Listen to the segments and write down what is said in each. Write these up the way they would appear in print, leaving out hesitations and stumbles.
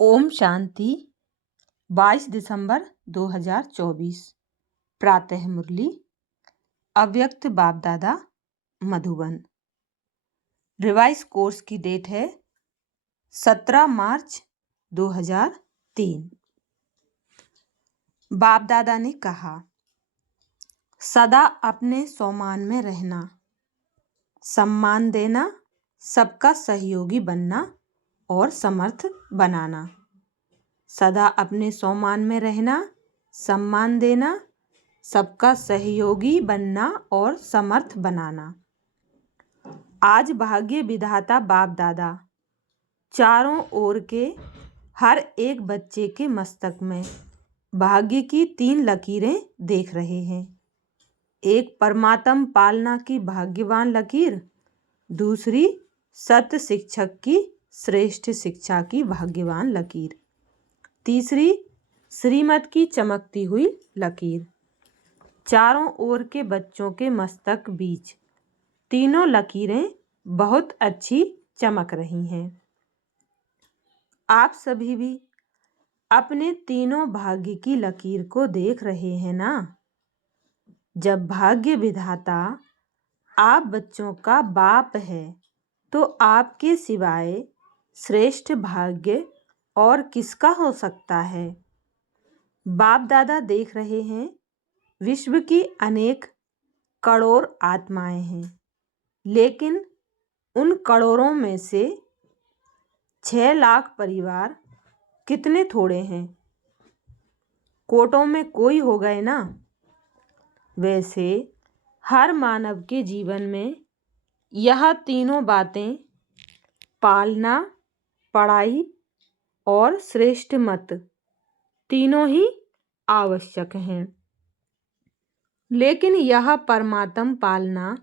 ओम शांति। 22 दिसंबर 2024। प्रातः मुरली। अव्यक्त बाप दादा मधुबन। रिवाइज कोर्स की डेट है 17 मार्च 2003। बाप दादा ने कहा, सदा अपने सम्मान में रहना, सम्मान देना, सबका सहयोगी बनना और समर्थ बनाना। सदा अपने सम्मान में रहना, सम्मान देना, सबका सहयोगी बनना और समर्थ बनाना। आज भाग्य विधाता बाप दादा चारों ओर के हर एक बच्चे के मस्तक में भाग्य की 3 लकीरें देख रहे हैं। एक परमात्म पालना की भाग्यवान लकीर, दूसरी सत्य शिक्षक की श्रेष्ठ शिक्षा की भाग्यवान लकीर, तीसरी श्रीमत की चमकती हुई लकीर। चारों ओर के बच्चों के मस्तक बीच तीनों लकीरें बहुत अच्छी चमक रही हैं। आप सभी भी अपने तीनों भाग्य की लकीर को देख रहे हैं ना। जब भाग्य विधाता आप बच्चों का बाप है तो आपके सिवाय श्रेष्ठ भाग्य और किसका हो सकता है। बाप दादा देख रहे हैं विश्व की अनेक करोड़ आत्माएं हैं, लेकिन उन करोड़ों में से 6 लाख परिवार कितने थोड़े हैं। कोटों में कोई हो गए ना। वैसे हर मानव के जीवन में यह तीनों बातें, पालना, पढ़ाई और श्रेष्ठ मत, तीनों ही आवश्यक हैं। लेकिन यह परमात्म पालना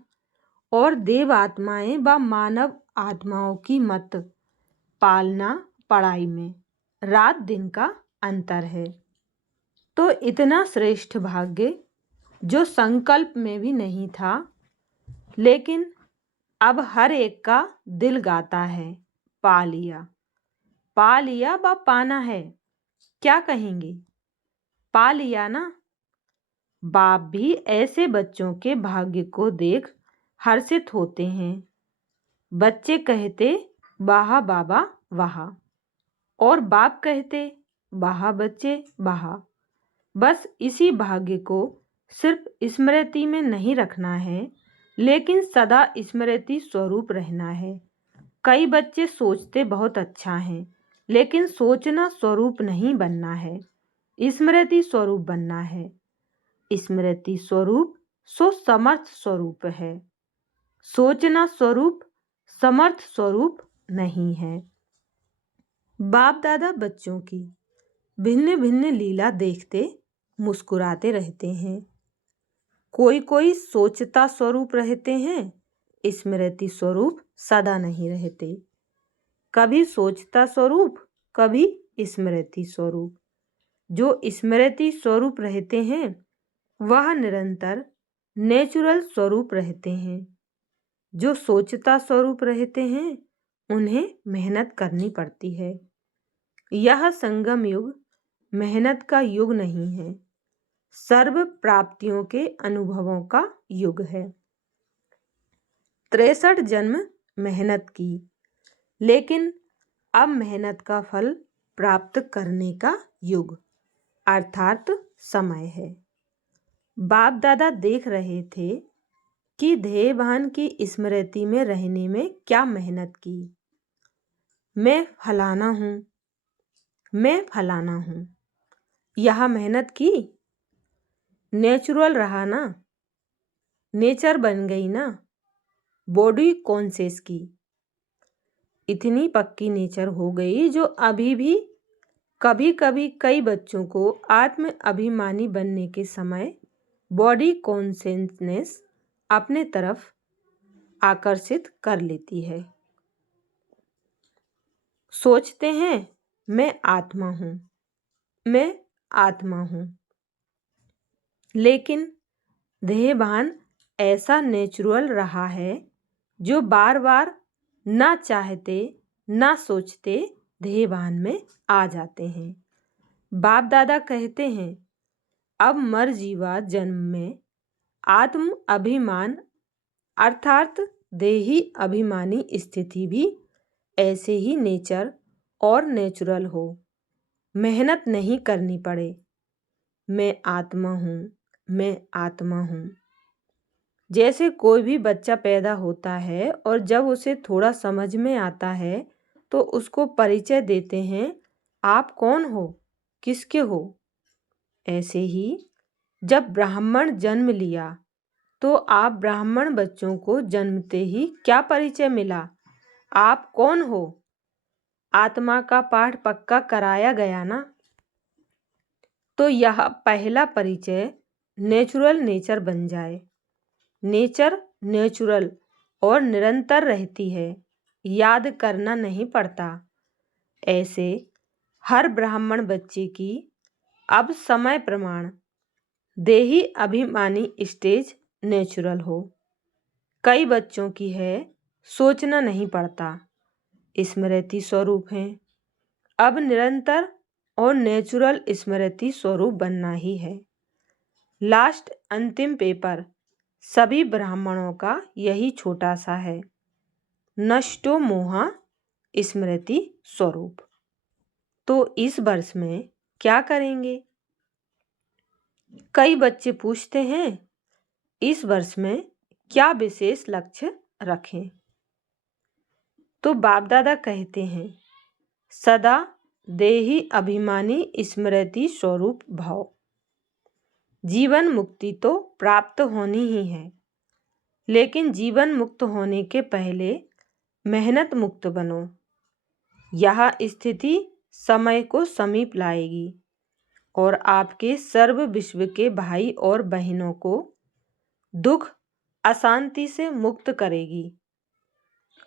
और देव आत्माएं व मानव आत्माओं की मत पालना पढ़ाई में रात दिन का अंतर है। तो इतना श्रेष्ठ भाग्य जो संकल्प में भी नहीं था, लेकिन अब हर एक का दिल गाता है, पा लिया। पा लिया व पाना है, क्या कहेंगे? पा लिया ना। बाप भी ऐसे बच्चों के भाग्य को देख हर्षित होते हैं। बच्चे कहते, वाह बाबा वाह, और बाप कहते, वाह बच्चे वाह। बस इसी भाग्य को सिर्फ स्मृति में नहीं रखना है, लेकिन सदा स्मृति स्वरूप रहना है। कई बच्चे सोचते बहुत अच्छा हैं, लेकिन सोचना स्वरूप नहीं बनना है, स्मृति स्वरूप बनना है। स्मृति स्वरूप सो समर्थ स्वरूप है, सोचना स्वरूप समर्थ स्वरूप नहीं है। बाप दादा बच्चों की भिन्न भिन्न लीला देखते मुस्कुराते रहते हैं। कोई कोई सोचता स्वरूप रहते हैं, स्मृति स्वरूप सदा नहीं रहते। कभी सोचता स्वरूप, कभी स्मृति स्वरूप। जो स्मृति स्वरूप रहते हैं वह निरंतर नेचुरल स्वरूप रहते हैं। जो सोचता स्वरूप रहते हैं उन्हें मेहनत करनी पड़ती है। यह संगम युग मेहनत का युग नहीं है, सर्व प्राप्तियों के अनुभवों का युग है। 63 जन्म मेहनत की, लेकिन अब मेहनत का फल प्राप्त करने का युग अर्थात समय है। बाप दादा देख रहे थे कि ध्येयवान की स्मृति में रहने में क्या मेहनत की। मैं फलाना हूँ, मैं फलाना हूँ, यह मेहनत की। नेचुरल रहा ना, नेचर बन गई ना, बॉडी कॉन्शियस की। इतनी पक्की नेचर हो गई जो अभी भी कभी कभी कई बच्चों को आत्म अभिमानी बनने के समय बॉडी कॉन्शियसनेस अपने तरफ आकर्षित कर लेती है। सोचते हैं मैं आत्मा हूँ, मैं आत्मा हूँ, लेकिन ध्येयवान ऐसा नेचुरल रहा है जो बार बार ना चाहते, ना सोचते, ध्येयवान में आ जाते हैं। बाप दादा कहते हैं, अब मर जीवा जन्म में आत्म अभिमान अर्थात देही अभिमानी स्थिति भी ऐसे ही नेचर और नेचुरल हो, मेहनत नहीं करनी पड़े। मैं आत्मा हूँ, मैं आत्मा हूँ। जैसे कोई भी बच्चा पैदा होता है और जब उसे थोड़ा समझ में आता है तो उसको परिचय देते हैं, आप कौन हो, किसके हो। ऐसे ही जब ब्राह्मण जन्म लिया तो आप ब्राह्मण बच्चों को जन्मते ही क्या परिचय मिला, आप कौन हो। आत्मा का पाठ पक्का कराया गया ना। तो यह पहला परिचय नेचुरल नेचर बन जाए। नेचर नेचुरल और निरंतर रहती है, याद करना नहीं पड़ता। ऐसे हर ब्राह्मण बच्चे की अब समय प्रमाण देही अभिमानी स्टेज नेचुरल हो। कई बच्चों की है, सोचना नहीं पड़ता, स्मृति स्वरूप हैं। अब निरंतर और नेचुरल स्मृति स्वरूप बनना ही है। लास्ट अंतिम पेपर सभी ब्राह्मणों का यही छोटा सा है, नष्टो मोहा स्मृति स्वरूप। तो इस वर्ष में क्या करेंगे? कई बच्चे पूछते हैं, इस वर्ष में क्या विशेष लक्ष्य रखें? तो बाप दादा कहते हैं, सदा देही अभिमानी स्मृति स्वरूप भाव। जीवन मुक्ति तो प्राप्त होनी ही है, लेकिन जीवन मुक्त होने के पहले मेहनत मुक्त बनो। यह स्थिति समय को समीप लाएगी और आपके सर्व विश्व के भाई और बहनों को दुख अशांति से मुक्त करेगी।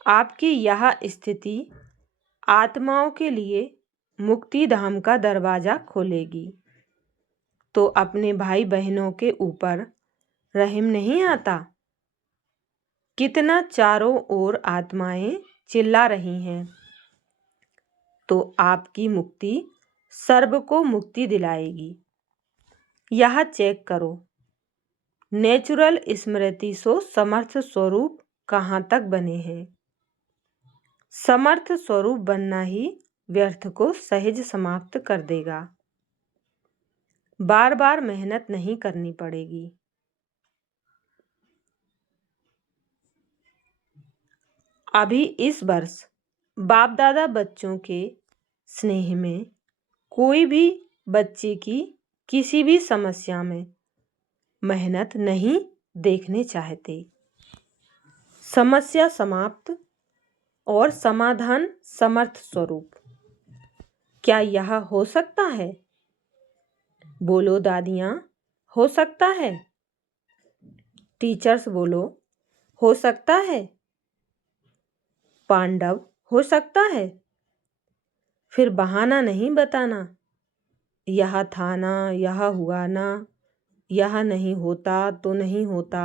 आपकी यह स्थिति आत्माओं के लिए मुक्ति धाम का दरवाजा खोलेगी। तो अपने भाई बहनों के ऊपर रहम नहीं आता? कितना चारों ओर आत्माएं चिल्ला रही हैं। तो आपकी मुक्ति सर्व को मुक्ति दिलाएगी। यह चेक करो, नेचुरल स्मृति सो समर्थ स्वरूप कहाँ तक बने हैं। समर्थ स्वरूप बनना ही व्यर्थ को सहज समाप्त कर देगा। बार बार मेहनत नहीं करनी पड़ेगी। अभी इस वर्ष बाप दादा बच्चों के स्नेह में कोई भी बच्चे की किसी भी समस्या में मेहनत नहीं देखने चाहते। समस्या समाप्त और समाधान समर्थ स्वरूप। क्या यह हो सकता है? बोलो दादियाँ, हो सकता है? टीचर्स बोलो, हो सकता है? पांडव, हो सकता है? फिर बहाना नहीं बताना, यह था ना, यह हुआ ना, यह नहीं होता तो नहीं होता।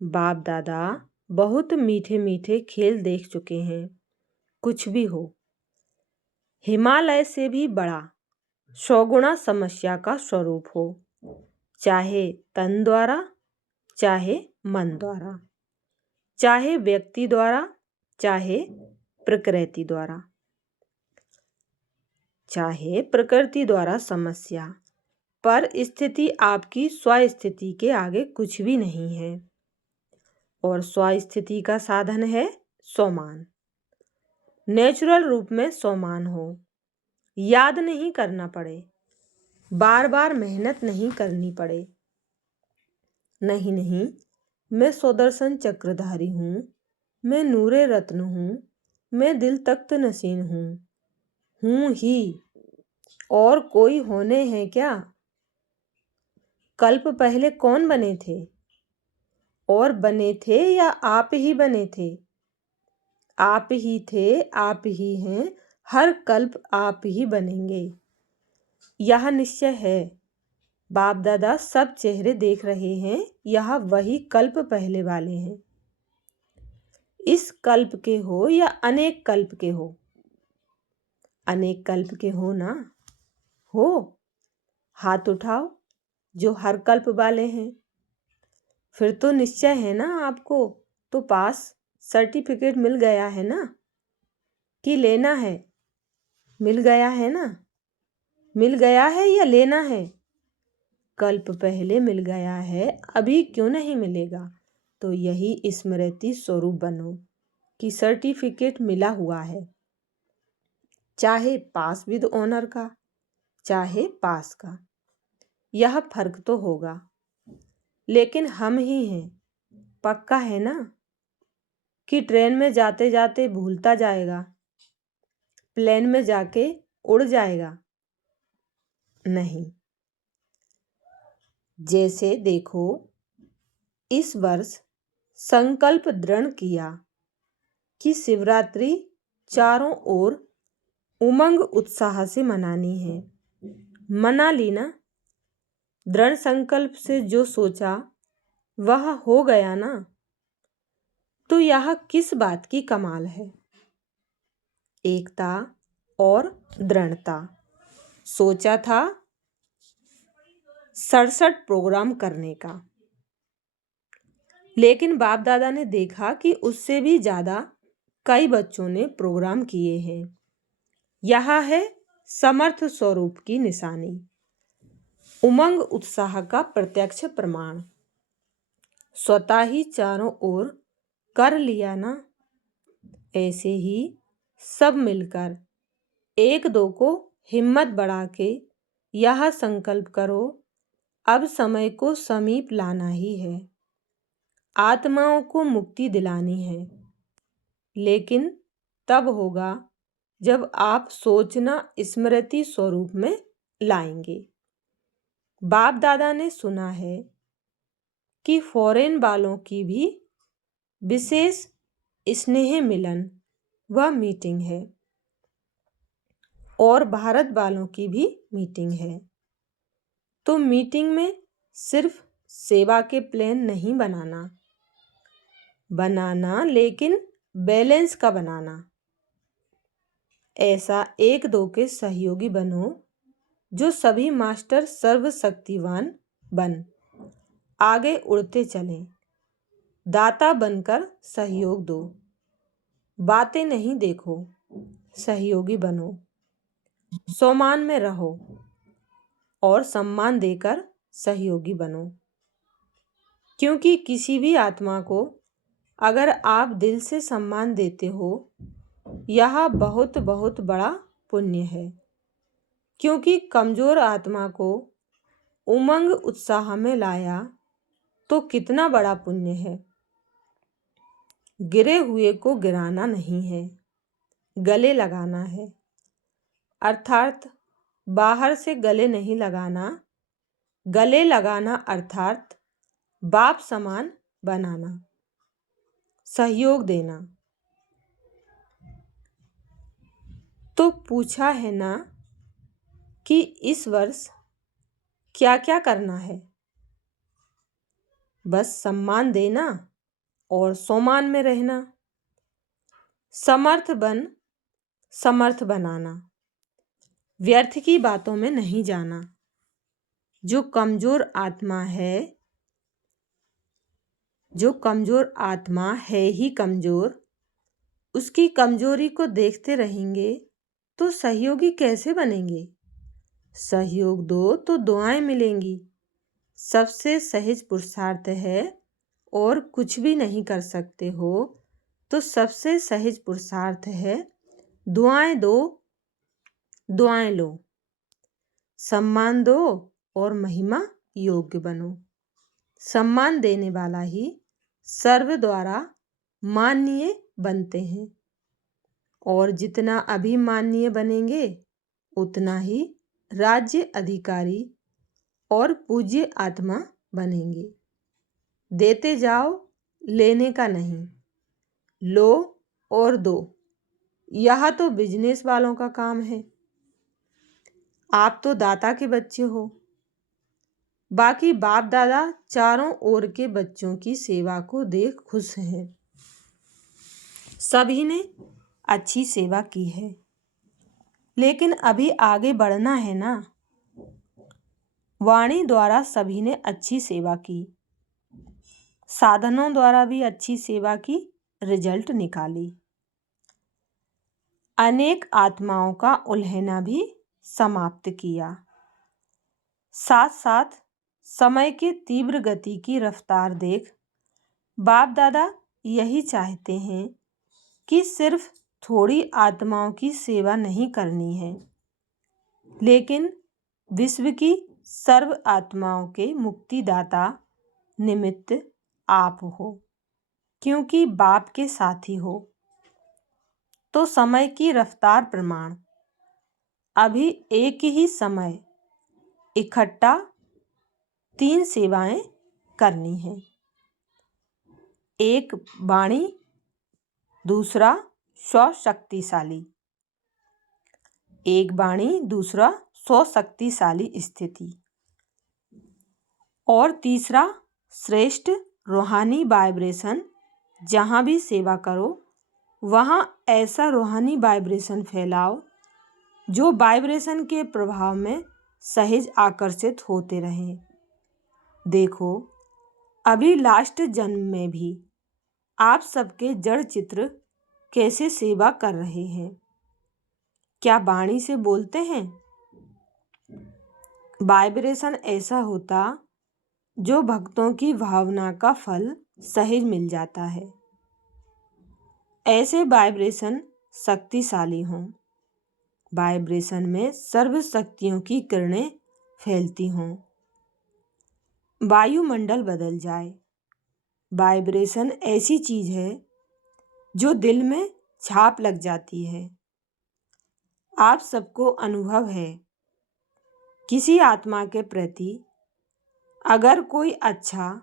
बाप दादा बहुत मीठे मीठे खेल देख चुके हैं। कुछ भी हो, हिमालय से भी बड़ा 100 गुना समस्या का स्वरूप हो, चाहे तन द्वारा, चाहे मन द्वारा, चाहे व्यक्ति द्वारा, चाहे प्रकृति द्वारा। चाहे प्रकृति द्वारा समस्या, पर स्थिति आपकी स्वस्थिति के आगे कुछ भी नहीं है। और स्वस्थिति का साधन है सोमान। नेचुरल रूप में सोमान हो, याद नहीं करना पड़े, बार बार मेहनत नहीं करनी पड़े। नहीं नहीं, मैं सुदर्शन चक्रधारी हूँ, मैं नूरे रत्न हूँ, मैं दिल तख्त नसीन हूँ ही, और कोई होने हैं क्या? कल्प पहले कौन बने थे? और बने थे या आप ही बने थे? आप ही थे, आप ही हैं, हर कल्प आप ही बनेंगे। यह निश्चय है। बाप दादा सब चेहरे देख रहे हैं, यह वही कल्प पहले वाले हैं। इस कल्प के हो या अनेक कल्प के हो, अनेक कल्प के हो ना? हो? हाथ उठाओ जो हर कल्प वाले हैं। फिर तो निश्चय है ना आपको तो पास सर्टिफिकेट मिल गया है ना? कि लेना है? मिल गया है ना? मिल गया है या लेना है? कल्प पहले मिल गया है, अभी क्यों नहीं मिलेगा? तो यही स्मृति स्वरूप बनो कि सर्टिफिकेट मिला हुआ है, चाहे पास विद ऑनर का चाहे पास का। यह फर्क तो होगा, लेकिन हम ही हैं। पक्का है ना कि ट्रेन में जाते जाते भूलता जाएगा, प्लेन में जाके उड़ जाएगा? नहीं। जैसे देखो, इस वर्ष संकल्प दृढ़ किया कि शिवरात्रि चारों ओर उमंग उत्साह से मनानी है। मना ली ना? दृढ़ संकल्प से जो सोचा वह हो गया ना? तो यह किस बात की कमाल है? एकता और दृढ़ता। सोचा था 67 प्रोग्राम करने का, लेकिन बाप दादा ने देखा कि उससे भी ज्यादा कई बच्चों ने प्रोग्राम किए हैं। यह है समर्थ स्वरूप की निशानी, उमंग उत्साह का प्रत्यक्ष प्रमाण। स्वतः ही चारों ओर कर लिया ना? ऐसे ही सब मिलकर एक दो को हिम्मत बढ़ा के यह संकल्प करो, अब समय को समीप लाना ही है, आत्माओं को मुक्ति दिलानी है। लेकिन तब होगा जब आप सोचना स्मृति स्वरूप में लाएंगे। बाप दादा ने सुना है कि फॉरेन वालों की भी विशेष स्नेह मिलन व मीटिंग है और भारत वालों की भी मीटिंग है। तो मीटिंग में सिर्फ सेवा के प्लान नहीं बनाना, लेकिन बैलेंस का बनाना। ऐसा एक दो के सहयोगी बनो जो सभी मास्टर सर्वशक्तिवान बन आगे उड़ते चलें। दाता बनकर सहयोग दो, बातें नहीं देखो, सहयोगी बनो। सम्मान में रहो और सम्मान देकर सहयोगी बनो, क्योंकि किसी भी आत्मा को अगर आप दिल से सम्मान देते हो, यह बहुत बहुत बड़ा पुण्य है। क्योंकि कमजोर आत्मा को उमंग उत्साह में लाया तो कितना बड़ा पुण्य है। गिरे हुए को गिराना नहीं है, गले लगाना है। अर्थात बाहर से गले नहीं लगाना, गले लगाना अर्थात बाप समान बनाना, सहयोग देना। तो पूछा है ना कि इस वर्ष क्या क्या करना है? बस सम्मान देना और सम्मान में रहना। समर्थ बनाना, व्यर्थ की बातों में नहीं जाना। जो कमजोर आत्मा है ही कमजोर, उसकी कमजोरी को देखते रहेंगे तो सहयोगी कैसे बनेंगे? सहयोग दो तो दुआएं मिलेंगी। सबसे सहज पुरुषार्थ है और कुछ भी नहीं कर सकते हो तो सबसे सहज पुरुषार्थ है दुआएं दो, दुआएं लो। सम्मान दो और महिमा योग्य बनो। सम्मान देने वाला ही सर्व द्वारा माननीय बनते हैं और जितना अभिमाननीय बनेंगे उतना ही राज्य अधिकारी और पूज्य आत्मा बनेंगे। देते जाओ, लेने का नहीं। लो और दो, यह तो बिजनेस वालों का काम है। आप तो दाता के बच्चे हो। बाकी बाप दादा चारों ओर के बच्चों की सेवा को देख खुश हैं। सभी ने अच्छी सेवा की है। लेकिन अभी आगे बढ़ना है ना। वाणी द्वारा सभी ने अच्छी सेवा की, साधनों द्वारा भी अच्छी सेवा की, रिजल्ट निकाली। अनेक आत्माओं का उल्हेना भी समाप्त किया। साथ साथ समय की तीव्र गति की रफ्तार देख बाप दादा यही चाहते हैं कि सिर्फ थोड़ी आत्माओं की सेवा नहीं करनी है, लेकिन विश्व की सर्व आत्माओं के मुक्तिदाता निमित्त आप हो, क्योंकि बाप के साथी हो। तो समय की रफ्तार प्रमाण अभी एक ही समय इकट्ठा 3 सेवाएं करनी है। एक वाणी, दूसरा स्वशक्तिशाली, एक वाणी, दूसरा स्वशक्तिशाली स्थिति, और तीसरा श्रेष्ठ रूहानी वाइब्रेशन। जहाँ भी सेवा करो वहाँ ऐसा रूहानी वाइब्रेशन फैलाओ जो वाइब्रेशन के प्रभाव में सहज आकर्षित होते रहें। देखो, अभी लास्ट जन्म में भी आप सबके जड़ चित्र कैसे सेवा कर रहे हैं। क्या वाणी से बोलते हैं? वाइब्रेशन ऐसा होता जो भक्तों की भावना का फल सहज मिल जाता है। ऐसे वाइब्रेशन शक्तिशाली हों, वाइब्रेशन में सर्व शक्तियों की किरणें फैलती हों, वायुमंडल बदल जाए। वाइब्रेशन ऐसी चीज है जो दिल में छाप लग जाती है। आप सबको अनुभव है, किसी आत्मा के प्रति अगर कोई अच्छा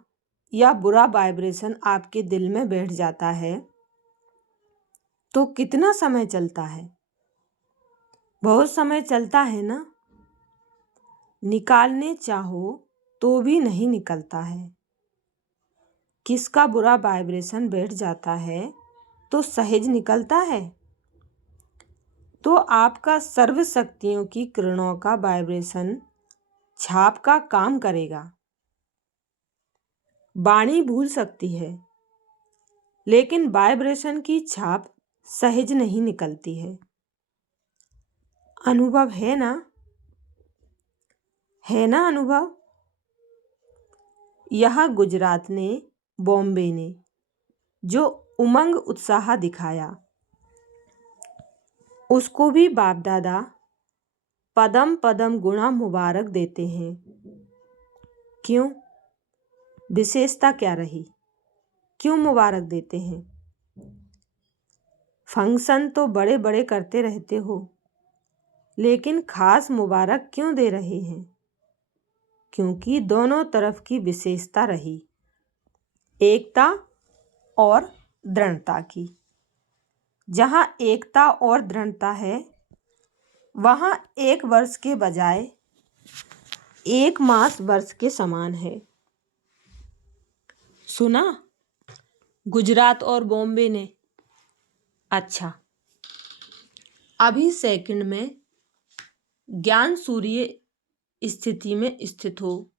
या बुरा वाइब्रेशन आपके दिल में बैठ जाता है तो कितना समय चलता है? बहुत समय चलता है ना। निकालने चाहो तो भी नहीं निकलता है। किसका बुरा वाइब्रेशन बैठ जाता है तो सहज निकलता है। तो आपका सर्व शक्तियों की किरणों का वाइब्रेशन छाप का काम करेगा। वाणी भूल सकती है, लेकिन वाइब्रेशन की छाप सहज नहीं निकलती है। अनुभव है ना? है ना अनुभव? यहाँ गुजरात ने, बॉम्बे ने जो उमंग उत्साह दिखाया उसको भी बाप दादा पदम पदम गुणा मुबारक देते हैं। क्यों? विशेषता क्या रही? क्यों मुबारक देते हैं? फंक्शन तो बड़े बड़े करते रहते हो, लेकिन खास मुबारक क्यों दे रहे हैं? क्योंकि दोनों तरफ की विशेषता रही, एकता और दृढ़ता की। जहाँ एकता और दृढ़ता है वहाँ 1 वर्ष के बजाय 1 मास वर्ष के समान है। सुना? गुजरात और बॉम्बे ने। अच्छा, अभी सेकंड में ज्ञान सूर्य स्थिति में स्थित हो,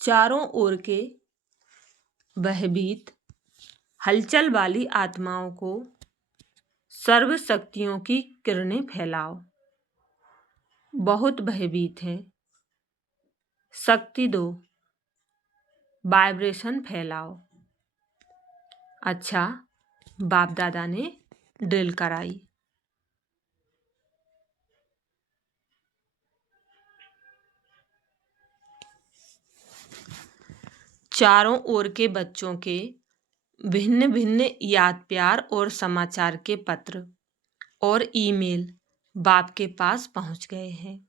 चारों ओर के भयभीत हलचल वाली आत्माओं को सर्व शक्तियों की किरणें फैलाओ। बहुत भयभीत है, शक्ति दो, वाइब्रेशन फैलाओ। अच्छा, बाप दादा ने ड्रिल कराई। चारों ओर के बच्चों के भिन्न भिन्न याद, प्यार और समाचार के पत्र और ईमेल बाप के पास पहुंच गए हैं।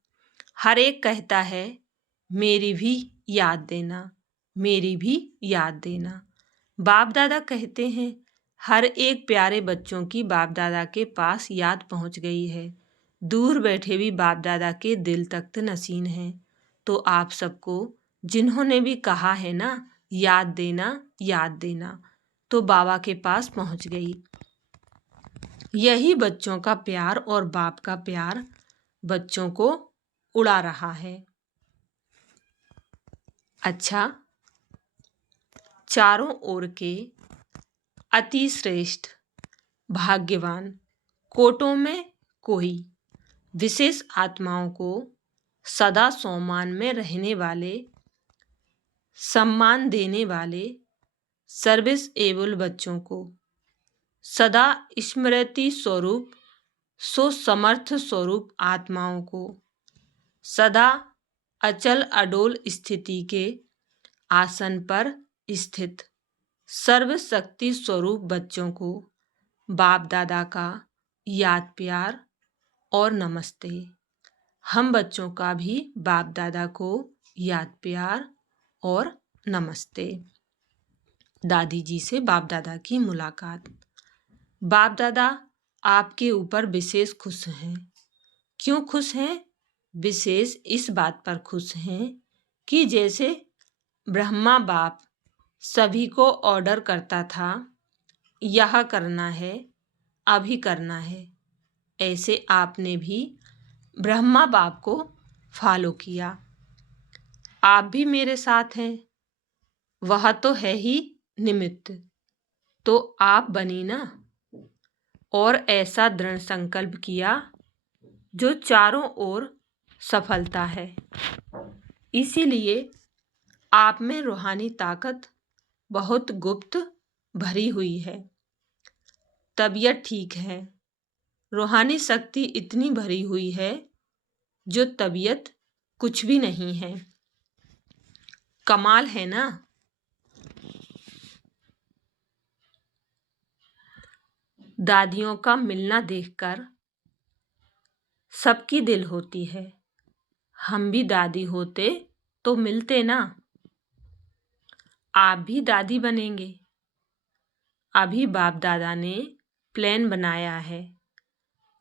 हर एक कहता है, मेरी भी याद देना, मेरी भी याद देना। बाप दादा कहते हैं, हर एक प्यारे बच्चों की बाप दादा के पास याद पहुंच गई है। दूर बैठे भी बाप दादा के दिल तख्त नसीन हैं। तो आप सबको जिन्होंने भी कहा है ना, याद देना, याद देना, तो बाबा के पास पहुंच गई। यही बच्चों का प्यार और बाप का प्यार बच्चों को उड़ा रहा है। अच्छा, चारों ओर के अति श्रेष्ठ भाग्यवान कोटों में कोई विशेष आत्माओं को सदा सम्मान में रहने वाले, सम्मान देने वाले सर्विस एबल बच्चों को सदा स्मृति स्वरूप, सो समर्थ स्वरूप आत्माओं को सदा अचल अडोल स्थिति के आसन पर स्थित सर्वशक्ति स्वरूप बच्चों को बाप दादा का याद प्यार और नमस्ते। हम बच्चों का भी बाप दादा को याद प्यार और नमस्ते। दादी जी से बाप दादा की मुलाकात। बाप दादा आपके ऊपर विशेष खुश हैं। क्यों खुश हैं? विशेष इस बात पर खुश हैं कि जैसे ब्रह्मा बाप सभी को ऑर्डर करता था, यह करना है, अभी करना है, ऐसे आपने भी ब्रह्मा बाप को फॉलो किया। आप भी मेरे साथ हैं, वह तो है ही निमित्त, तो आप बनी ना। और ऐसा दृढ़ संकल्प किया जो चारों ओर सफलता है। इसीलिए आप में रूहानी ताकत बहुत गुप्त भरी हुई है। तबीयत ठीक है। रूहानी शक्ति इतनी भरी हुई है जो तबीयत कुछ भी नहीं है। कमाल है ना। दादियों का मिलना देखकर सबकी दिल होती है। हम भी दादी होते तो मिलते ना। आप भी दादी बनेंगे। अभी बाप दादा ने प्लान बनाया है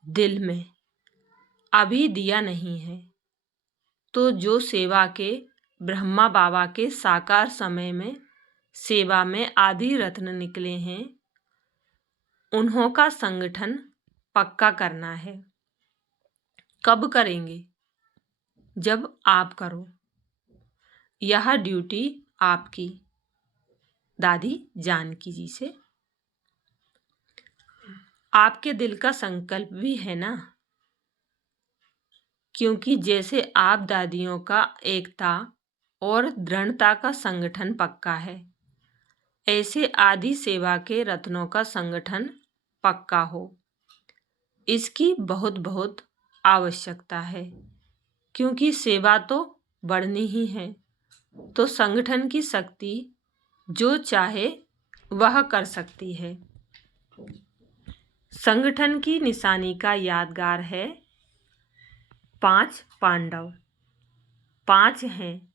दिल में, अभी दिया नहीं है। तो जो सेवा के ब्रह्मा बाबा के साकार समय में सेवा में आदि रत्न निकले हैं, उन्हों का संगठन पक्का करना है। कब करेंगे? जब आप करो। यह ड्यूटी आपकी। दादी जानकी जी से। आपके दिल का संकल्प भी है ना, क्योंकि जैसे आप दादियों का एकता और दृढ़ता का संगठन पक्का है, ऐसे आदि सेवा के रत्नों का संगठन पक्का हो। इसकी बहुत बहुत आवश्यकता है, क्योंकि सेवा तो बढ़नी ही है। तो संगठन की शक्ति जो चाहे वह कर सकती है। संगठन की निशानी का यादगार है 5 पांडव। 5 हैं,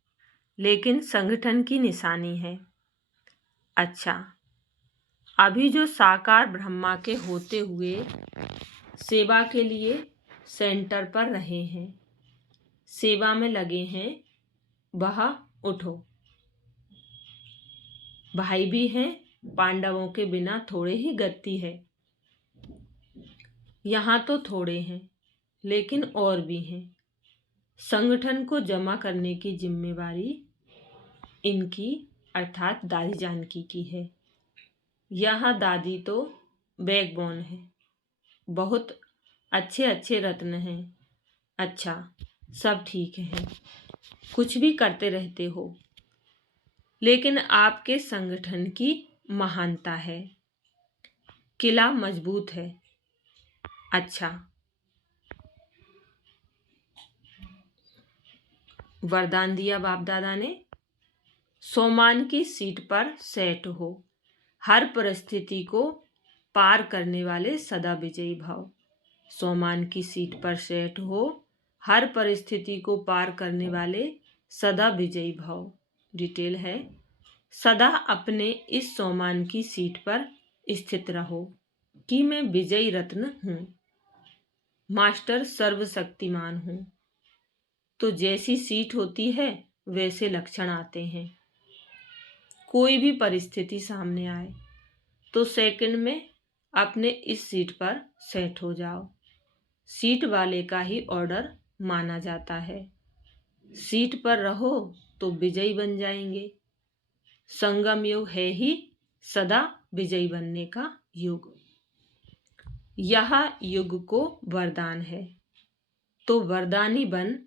लेकिन संगठन की निशानी है। अच्छा, अभी जो साकार ब्रह्मा के होते हुए सेवा के लिए सेंटर पर रहे हैं, सेवा में लगे हैं, वह उठो। भाई भी हैं, पांडवों के बिना थोड़े ही गति है। यहाँ तो थोड़े हैं, लेकिन और भी हैं। संगठन को जमा करने की जिम्मेवारी इनकी अर्थात दादी जानकी की है। यह दादी तो बैकबोन है। बहुत अच्छे अच्छे रत्न हैं। अच्छा, सब ठीक है, कुछ भी करते रहते हो, लेकिन आपके संगठन की महानता है। किला मजबूत है। अच्छा, वरदान दिया बाप दादा ने, सोमान की सीट पर सेट हो, हर परिस्थिति को पार करने वाले सदा विजयी भाव। सोमान की सीट पर सेट हो, हर परिस्थिति को पार करने वाले सदा विजयी भाव। डिटेल है, सदा अपने इस सोमान की सीट पर स्थित रहो कि मैं विजयी रत्न हूँ, मास्टर सर्वशक्तिमान हूँ। तो जैसी सीट होती है वैसे लक्षण आते हैं। कोई भी परिस्थिति सामने आए तो सेकंड में अपने इस सीट पर सेट हो जाओ। सीट वाले का ही ऑर्डर माना जाता है। सीट पर रहो तो विजयी बन जाएंगे। संगम युग है ही सदा विजयी बनने का युग। यह युग को वरदान है, तो वरदानी बन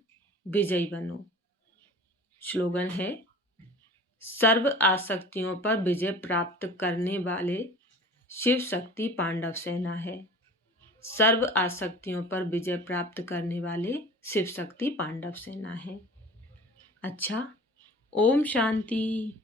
विजयी बनो। स्लोगन है, सर्व आसक्तियों पर विजय प्राप्त करने वाले शिव शक्ति पांडव सेना है। सर्व आसक्तियों पर विजय प्राप्त करने वाले शिव शक्ति पांडव सेना है। अच्छा, ओम शांति।